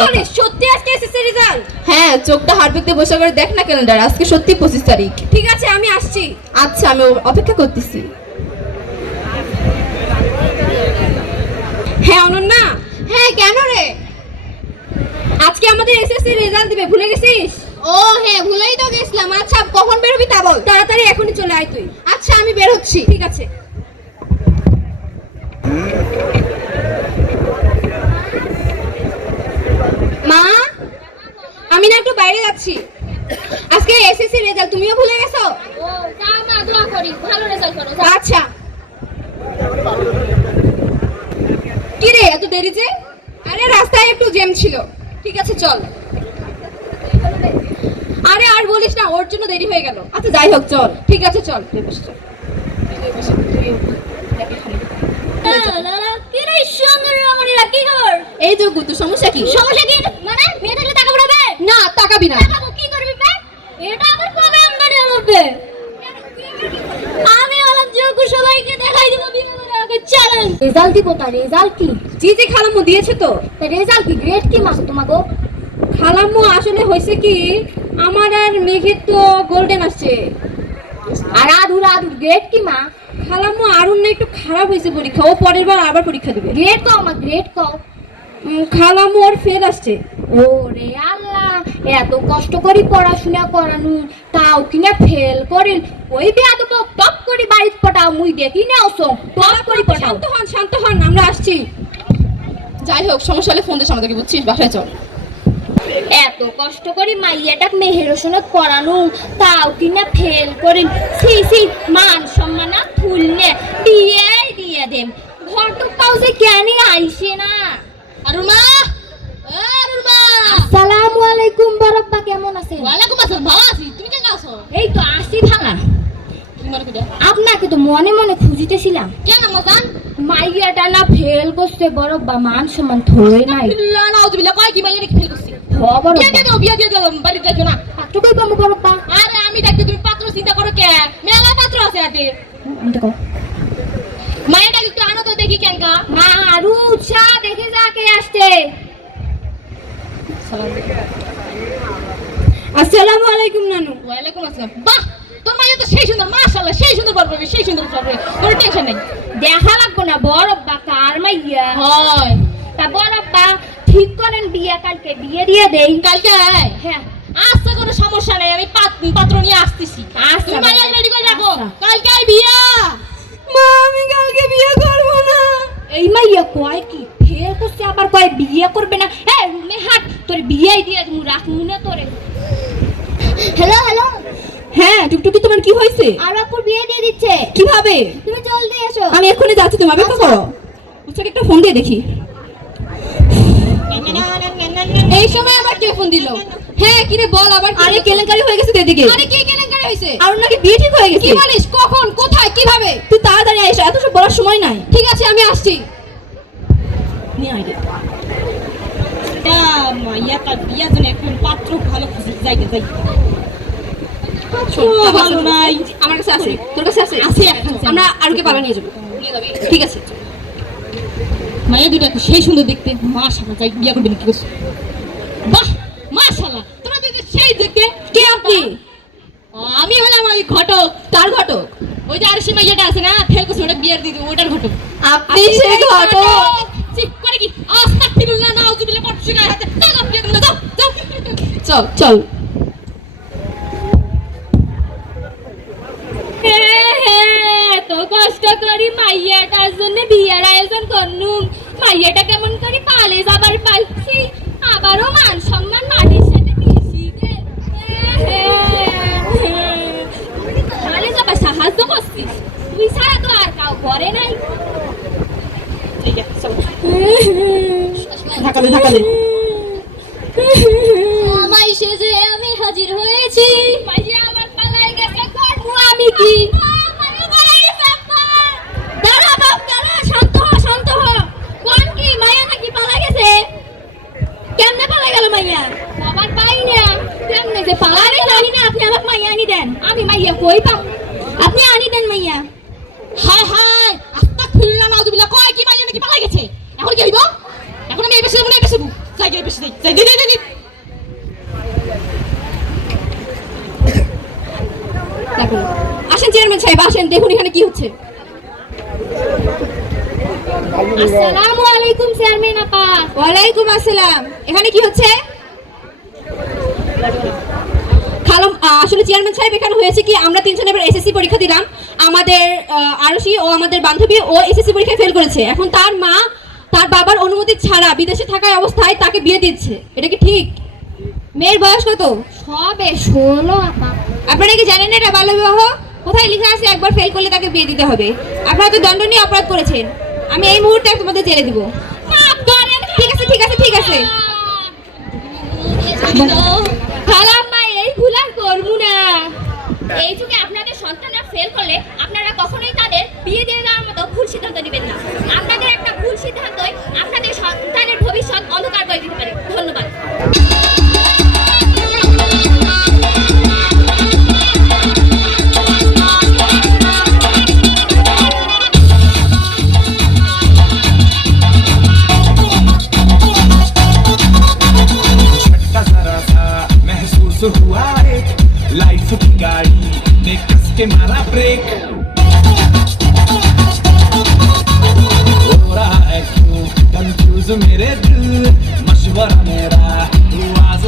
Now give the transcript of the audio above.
বলিস সত্যি আজকে এসএসসি রেজাল্ট? হ্যাঁ, চোখটা হারবিতে বসে করে দেখ না ক্যালেন্ডার, আজকে সত্যি 25 তারিখ। ঠিক আছে আমি আসছি। আচ্ছা, আমি অপেক্ষা করতেছি। হ্যাঁ অনন্যা, হ্যাঁ, কেন রে? আজকে আমাদের এসএসসি রেজাল্ট দিবে, ভুলে গেছিস? ও হ্যাঁ, ভুলেই তো গেছিলাম। আচ্ছা, কখন বের হবি তা বল। তাড়াতাড়ি এখনই চলে আয় তুই। আচ্ছা, আমি বের হচ্ছি। ঠিক আছে। মা, আমি না একটু বাইরে যাচ্ছি। আজকে এসএসসি রেজাল্ট, তুমিও ভুলে গেছো? ও যা মা, দোয়া করি ভালো রেজাল্ট করো। আচ্ছা। কি রে এত দেরি যে? আরে রাস্তায় একটু জ্যাম ছিল। ঠিক আছে চল। আরে আর বলিস না, ওর জন্য দেরি হয়ে গেল। আচ্ছা, যাই হোক, চল। ঠিক আছে চল। কি রে সুন্দর রমণীরা, কি খবর? এই যে গুতু, সমস্যা কি? সমস্যা কি মানে? মেয়ে থাকলে টাকা পড়াবে না, তাকাবি না। টাকা কি করবি বে? এটা আবার কবে আমদানি হবে? আমি হলাম যোগ্য, সবাইকে দেখাই দেব বিয়ে করে আগে চ্যালেঞ্জ। রেজাল্ট দিব, তার রেজাল্ট কি? জি জি খালাম্মু দিয়েছে তো। তার রেজাল্ট কি, গ্রেড কি মাস তোমাকে? খালাম্মু আসলে হয়েছে কি, আমার আর মেঘের তো গোল্ডেন আসছে। আর আদুর গ্রেড কি মা? খালাম্মু আরুন না একটু খারাপ হয়েছে পরীক্ষা, ও পরের বার আবার পরীক্ষা দিবে। গ্রেড কও মা, গ্রেড কও। খালাম্মু ওর ফেল আসছে। ওরে আল্লাহ, এত কষ্ট করে পড়াশোনা করানো, তাও কিনা ফেল করেন। ওই বিয়া তো টপ করে বাড়িতে পটাও, মুই দেখি না ওসম টপ করে পটাও। শান্ত হন শান্ত হন, আমরা আসছি। যাই হোক, সমস্যা হলে ফোন দিস আমাদেরকে, বুঝছিস? বাসায় চল। এত কষ্ট করে মাইয়াটা মেহেরসনে করানো, তাও কিনা ফেল করেন। সি সি, মান সম্মান না ফুললে দিয়ে দেম। ঘরটুক পাও যে কেন আইসে না? আরুমা, আরুমা। আসসালামু আলাইকুম বারাব্বা, কেমন আছেন? ওয়ালাইকুম আসসালাম, ভালো আছি। তুমি কেমন আছো? এই তো আসি ভালা। কি মনে করে? আপনাকে তো মনে মনে খুঁজিতেছিলাম। কেন মজান? মাইয়াটা না ফেল করছে বরব্বা, মান সম্মান থই নাই। আল্লাহ নাউযুবিল্লাহ, কয় কি মাইয়া নাকি ফেল করছি? বরব্বা দিয়ে দাও, বিয়া দিয়ে দাও, বাড়ি যাইছো না। পাত্র কই পাবো বরব্বা? আরে আমি ডাকতে তুমি পাত্র চিন্তা করো কে? মেলা পাত্র আছে হাতে। আমি তো কও মায়েরটা একটু আনো তো দেখি কেনকা। মা আরু উৎসা দেখে যা কে আসছে। আসসালামু আলাইকুম নানু। ওয়ালাইকুম আসসালাম। বাহ, তোর মাইয়া তো সেই সুন্দর, মাশাআল্লাহ, সেই সুন্দর পারবে, সেই সুন্দর পারবে, কোনো টেনশন নেই। দেখা লাগবো না বরব্বা, কার মাইয়া হয় তা বরব্বা। ঠিক করেন বিয়া, কালকে বিয়ে দিয়ে দেই। কালকে? হ্যাঁ আচ্ছা, কোনো সমস্যা নাই, আমি পাত্র নিয়ে আসতেছি। আচ্ছা, তুমি মাইয়া রেডি করে রাখো, আচ্ছা। কালকে বিয়া। মা, আমি কালকে বিয়ে করব না। এই মাইয়া কয় কি ফের করছে, আবার কয় বিয়ে করবে না। এই রুমে হাট, তোর বিয়ে দিয়ে তুমি রাখমু না তোরে। হ্যালো হ্যালো, হ্যাঁ টুকটুকি, তোমার কি হয়েছে? আর আপুর বিয়ে দিয়ে দিচ্ছে। কিভাবে? তুমি জলদি এসো। আমি এক্ষুনি যাচ্ছি, তুমি অপেক্ষা আচ্ছা। করো। উৎসাকে একটা ফোন দিয়ে দেখি। এই সময় আবার কে ফোন দিল? হ্যাঁ কিরে বল, আবার কি? আরে কেলেঙ্কারি হয়ে গেছে এদিকে। আরে কি কেলেঙ্কারি হয়েছে? আর নাকি বিয়ে ঠিক হয়ে গেছে। কি বলিস? কখন, কোথায়, কিভাবে? তুই তাড়াতাড়ি আইসা, এত সব বলার সময় নাই। ঠিক আছে আমি আসছি। নিয়ে আয় রে। মাইয়াটা বিয়ার জন্য এখন পাত্র ভালো খুঁজে যাইতে যাই। ভালো নাই। আমার কাছে আছে, তোর কাছে আছে? আছে এখন। আমরা আরুকে পালা নিয়ে যাবো। নিয়ে যাবে? ঠিক আছে। মাইয়া দুটো এখন সেই সুন্দর দেখতে, মাশাআল্লাহ, যাই বিয়া করবেন কি করছে। বাহ, মাশাআল্লাহ, তোমরা দেখতে সেই দেখতে। কে আপনি? আমি হলাম ওই ঘটক। কার ঘটক? ওই যে আর সে মাইয়াটা আছে না, ফেল করছে, ওটা বিয়ার দিদি, ওটার ঘটক। আপনি সেই ঘটক? ঠিক করে কি আস্তাগফিরুল্লাহ, নাউযুবিল্লাহ, পড়ছে গায়ে হাতে। যাও বিয়ে করতে যাও, যাও। চল চল। এত কষ্ট করি মাইয়াটার জন্য বিয়ের আয়োজন করলুম। মাইয়াটা কেমন করে পালে যাবার পাচ্ছি, আবারও মান সম্মান মাটির সাথে মিশিয়ে পালে যাবার সাহায্য করছিস। তুই ছাড়া তো আর কাউ করে নাই। ঢাকালে ঢাকালে। আমায় সেজে আমি হাজির হয়েছি। মাইয়া আমার পালায় গেছে, করবো আমি কি? দাঁড়া বাপ, দাঁড়া, শান্ত হ, শান্ত হ। কোন কি মাইয়া নাকি পালা গেছে? কেমনে পালা গেল মাইয়া? বাবার পাই না। কেমনে যে পালা? আমি জানি না, আপনি আমাকে মাইয়া আনি দেন। আমি মাইয়া কই পাম? আপনি আনি দেন মাইয়া। হায় হায়, আস্তাগফিরুল্লাহ, নাউযুবিল্লাহ, কয় কি মাইয়া নাকি পালাই গেছে। এখন কি হইব? এখন আমি এই বেশি যাবো না, এই বেশি যাবো। সাইকেল বেশি দেই যাই দে দেখুন, আসেন চেয়ারম্যান সাহেব, আসেন, দেখুন এখানে কি হচ্ছে। আসসালামু আলাইকুম চেয়ারম্যান আপা। ওয়ালাইকুম আসসালাম। এখানে কি হচ্ছে? খালাম, আসলে চেয়ারম্যান সাহেব এখানে হয়েছে কি, আমরা তিনজন এবার এসএসসি পরীক্ষা দিলাম। আমাদের আরশি ও আমাদের বান্ধবী ও এসএসসি পরীক্ষায় ফেল করেছে। এখন তার মা তার বাবার অনুমতি ছাড়া বিদেশে থাকা অবস্থায় তাকে বিয়ে দিচ্ছে। এটা কি ঠিক? মেয়ের বয়স কত? সবে 16 আপা। আপনারা কি জানেন না এটা বাল্যবিবাহ? কোথায় লেখা আছে একবার ফেল করলে তাকে বিয়ে দিতে হবে? আপনারা তো দণ্ডনীয় অপরাধ করেছেন। আমি এই মুহূর্তে তোমাদের জেলে দিব। মাফ করেন। ঠিক আছে ঠিক আছে ঠিক আছে। খালাম্মা, এই ভুল আর করবো না। এই যুগে আপনাদের সন্তানরা ফেল করলে আপনারা কখনোই তাদের বিয়ে দিয়ে দেওয়ার মতো ভুল সিদ্ধান্ত নেবেন না। আপনাদের একটা ভুল সিদ্ধান্তই আপনাদের সন্তানের ভবিষ্যৎ অন্ধকার করে দিতে পারে। ধন্যবাদ। झटका जरा सा महसूस हुआ एक लाइफ की गाड़ी ने कस के मारा ब्रेक हो रहा है क्यों कंफ्यूज मेरे दिल मशवरा मेरा तू आज